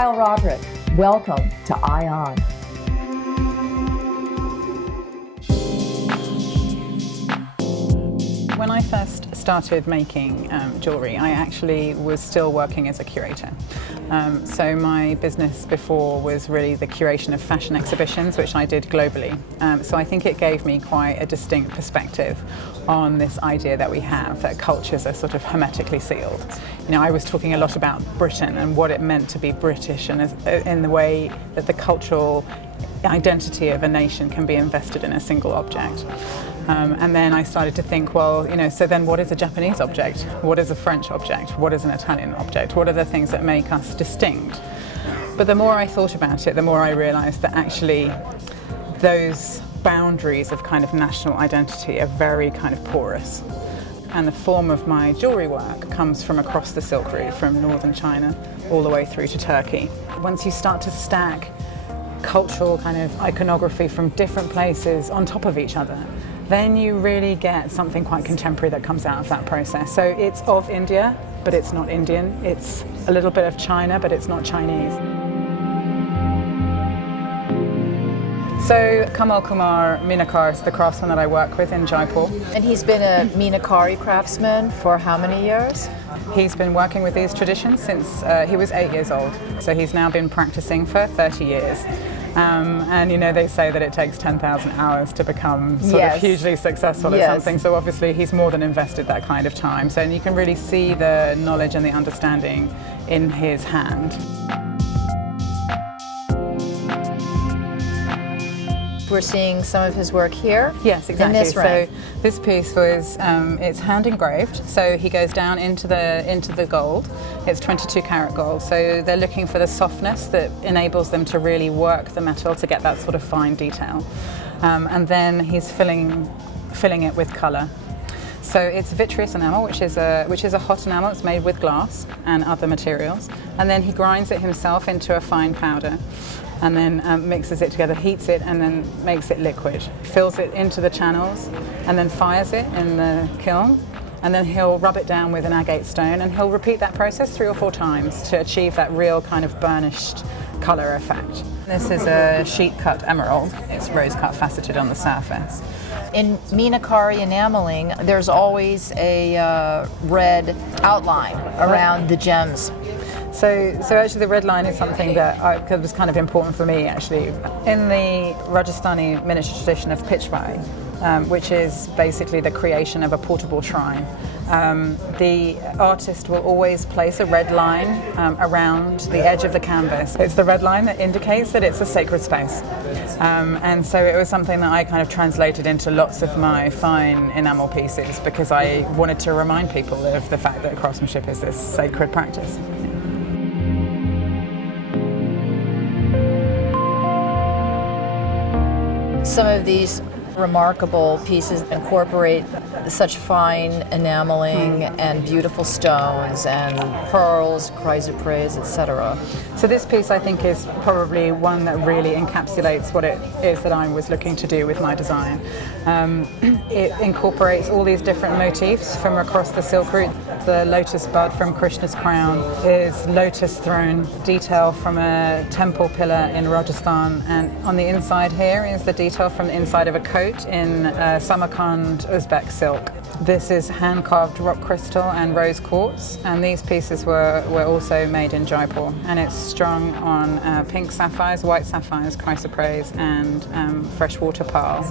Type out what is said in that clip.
Kyle Roderick. Welcome to ION. When I first started making jewellery, I actually was still working as a curator. So my business before was really the curation of fashion exhibitions, which I did globally. So I think it gave me quite a distinct perspective on this idea that we have, that cultures are sort of hermetically sealed. You know, I was talking a lot about Britain and what it meant to be British, and in the way that the cultural identity of a nation can be invested in a single object. And then I started to think, well, you know, so then what is a Japanese object? What is a French object? What is an Italian object? What are the things that make us distinct? But the more I thought about it, the more I realized that actually those boundaries of kind of national identity are very kind of porous. And the form of my jewellery work comes from across the Silk Route, from northern China all the way through to Turkey. Once you start to stack cultural kind of iconography from different places on top of each other, then you really get something quite contemporary that comes out of that process. So it's of India, but it's not Indian. It's a little bit of China, but it's not Chinese. So Kamal Kumar Meenakar is the craftsman that I work with in Jaipur. And he's been a Meenakari craftsman for how many years? He's been working with these traditions since he was 8 years old. So he's now been practicing for 30 years. And you know, they say that it takes 10,000 hours to become sort of hugely successful at something. So obviously he's more than invested that kind of time. So and you can really see the knowledge and the understanding in his hand. We're seeing some of his work here. Yes, exactly. In this ring. So this piece was it's hand engraved. So he goes down into the gold. It's 22 karat gold. So they're looking for the softness that enables them to really work the metal to get that sort of fine detail. And then he's filling it with colour. So it's vitreous enamel, which is a hot enamel. It's made with glass and other materials. And then he grinds it himself into a fine powder, and then mixes it together, heats it, and then makes it liquid. Fills it into the channels, and then fires it in the kiln. And then he'll rub it down with an agate stone, and he'll repeat that process 3 or 4 times to achieve that real kind of burnished colour effect. This is a sheet cut emerald. It's rose cut faceted on the surface. In Meenakari enameling, there's always a red outline around the gems. So actually the red line is something that was kind of important for me actually. In the Rajasthani miniature tradition of Pitchwai, which is basically the creation of a portable shrine, the artist will always place a red line around the edge of the canvas. It's the red line that indicates that it's a sacred space. And so it was something that I kind of translated into lots of my fine enamel pieces, because I wanted to remind people of the fact that craftsmanship is this sacred practice. Some of these remarkable pieces incorporate such fine enameling and beautiful stones and pearls, chrysoprase, etc. So this piece I think is probably one that really encapsulates what it is that I was looking to do with my design. It incorporates all these different motifs from across the Silk Route. The lotus bud from Krishna's crown is lotus throne detail from a temple pillar in Rajasthan, and on the inside here is the detail from the inside of a coat in Samarkand Uzbek silk. This is hand-carved rock crystal and rose quartz, and these pieces were also made in Jaipur, and it's strung on pink sapphires, white sapphires, chrysoprase, and freshwater pearl.